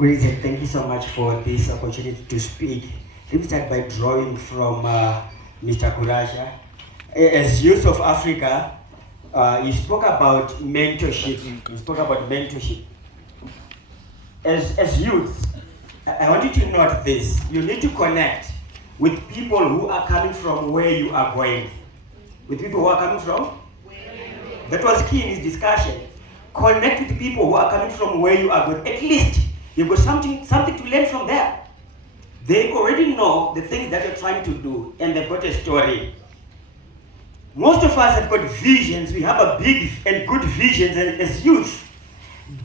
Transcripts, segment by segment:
Great, thank you so much for this opportunity to speak. Let me start by drawing from Mr. Kurasha. As youth of Africa, you spoke about mentorship. You spoke about mentorship. As youth, I want you to note this. You need to connect with people who are coming from where you are going. With people who are coming from? That was key in his discussion. Connect with people who are coming from where you are going. At least you've got something to learn from there. They already know the things that you're trying to do, and they've got a story. Most of us have got visions. We have a big and good visions as youth,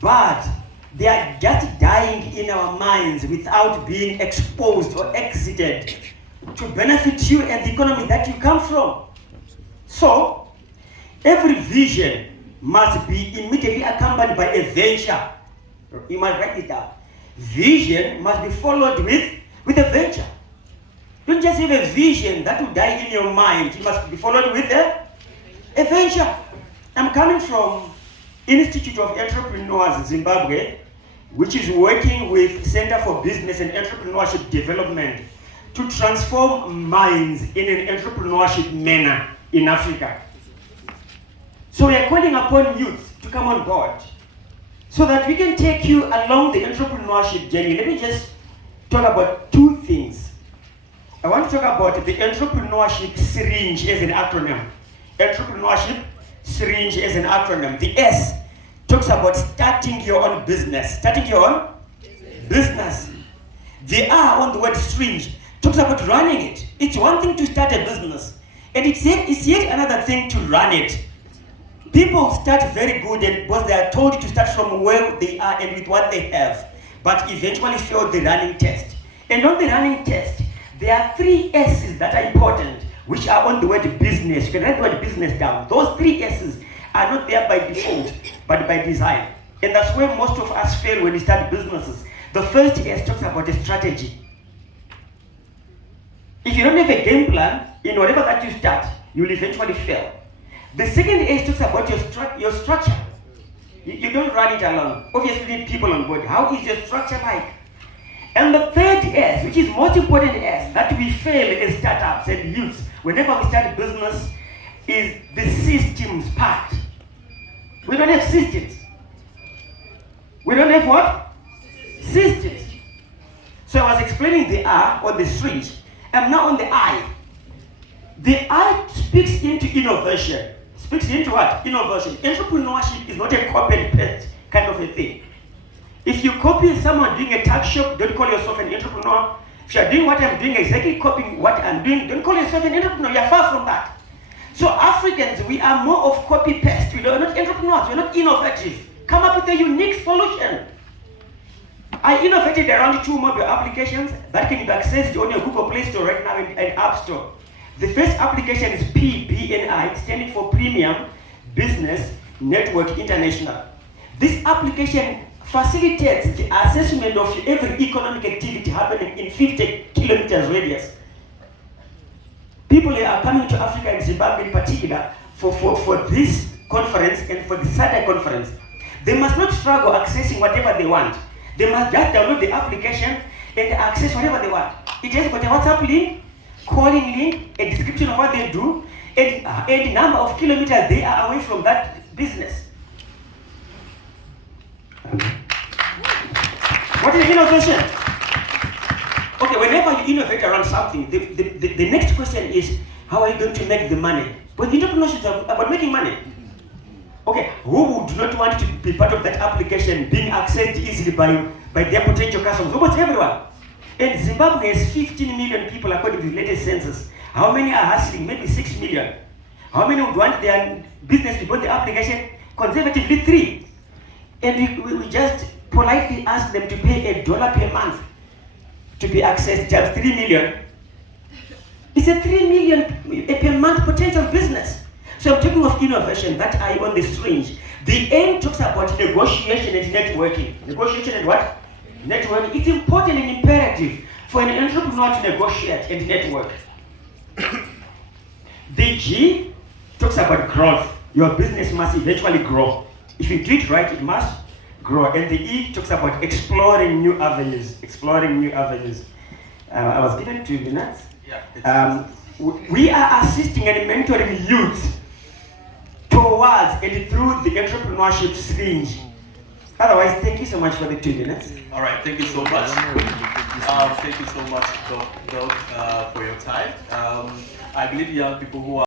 but they are just dying in our minds without being exposed or exited to benefit you and the economy that you come from. So, every vision must be immediately accompanied by a venture. You must write it down. Vision must be followed with a venture. Don't just have a vision that will die in your mind. It must be followed with a venture. I'm coming from Institute of Entrepreneurs Zimbabwe, which is working with Center for Business and Entrepreneurship Development to transform minds in an entrepreneurship manner in Africa. So we are calling upon youth to come on board so that we can take you along the entrepreneurship journey. Let me just talk about two things. I want to talk about the Entrepreneurship SYRINGE as an acronym. Entrepreneurship SYRINGE as an acronym. The S talks about starting your own business. Starting your own business. The R on the word SYRINGE talks about running it. It's one thing to start a business, and it's yet another thing to run it. People start very good because they are told to start from where they are and with what they have, but eventually fail the running test. And on the running test, there are 3 S's that are important, which are on the word business. You can write the word business down. Those 3 S's are not there by default, but by design. And that's where most of us fail when we start businesses. The first S talks about a strategy. If you don't have a game plan in whatever that you start, you will eventually fail. The second S talks about your structure. You don't run it alone. Obviously, you need people on board. How is your structure like? And the third S, which is most important S, that we fail as startups and youths whenever we start a business, is the systems part. We don't have systems. We don't have what? Systems. So I was explaining the R or the SYRINGE. I'm now on the I. The I speaks into innovation. Speaks into what? Innovation. Entrepreneurship is not a copy and paste kind of a thing. If you copy someone doing a tax shop, don't call yourself an entrepreneur. If you're doing what I'm doing, exactly copying what I'm doing, don't call yourself an entrepreneur. You're far from that. So Africans, we are more of copy-paste. We are not entrepreneurs. We're not innovative. Come up with a unique solution. I innovated around 2 mobile applications that can be accessed on your Google Play Store right now and App Store. The first application is PBNI, standing for Premium Business Network International. This application facilitates the assessment of every economic activity happening in 50 kilometers radius. People are coming to Africa and Zimbabwe in particular for this conference and for the SADC conference. They must not struggle accessing whatever they want. They must just download the application and access whatever they want. It has got a WhatsApp link, calling link, a description of what they do, and the number of kilometers they are away from that business. What is innovation? Okay, whenever you innovate around something, the next question is, how are you going to make the money? But entrepreneurship is about making money. Okay, who would not want to be part of that application being accessed easily by their potential customers? Almost everyone. And Zimbabwe has 15 million people according to the latest census. How many are hustling? Maybe 6 million. How many would want their business to go the application? Conservatively 3. And we just politely ask them to pay $1 per month to be accessed, just 3 million. It's a 3 million per month potential business. So I'm talking of innovation, that I on the SYRINGE. The N talks about negotiation and networking. Negotiation and what? Networking. It's important and imperative for an entrepreneur to negotiate and network. The G talks about growth. Your business must eventually grow. If you do it right, it must grow. And the E talks about exploring new avenues. Exploring new avenues. I was given 2 minutes. Yeah. We are assisting and mentoring youth towards and through the entrepreneurship syringe. Otherwise, thank you so much for the 2 minutes. All right, thank you so much. Thank you so much, Doc, for your time. I believe young people who are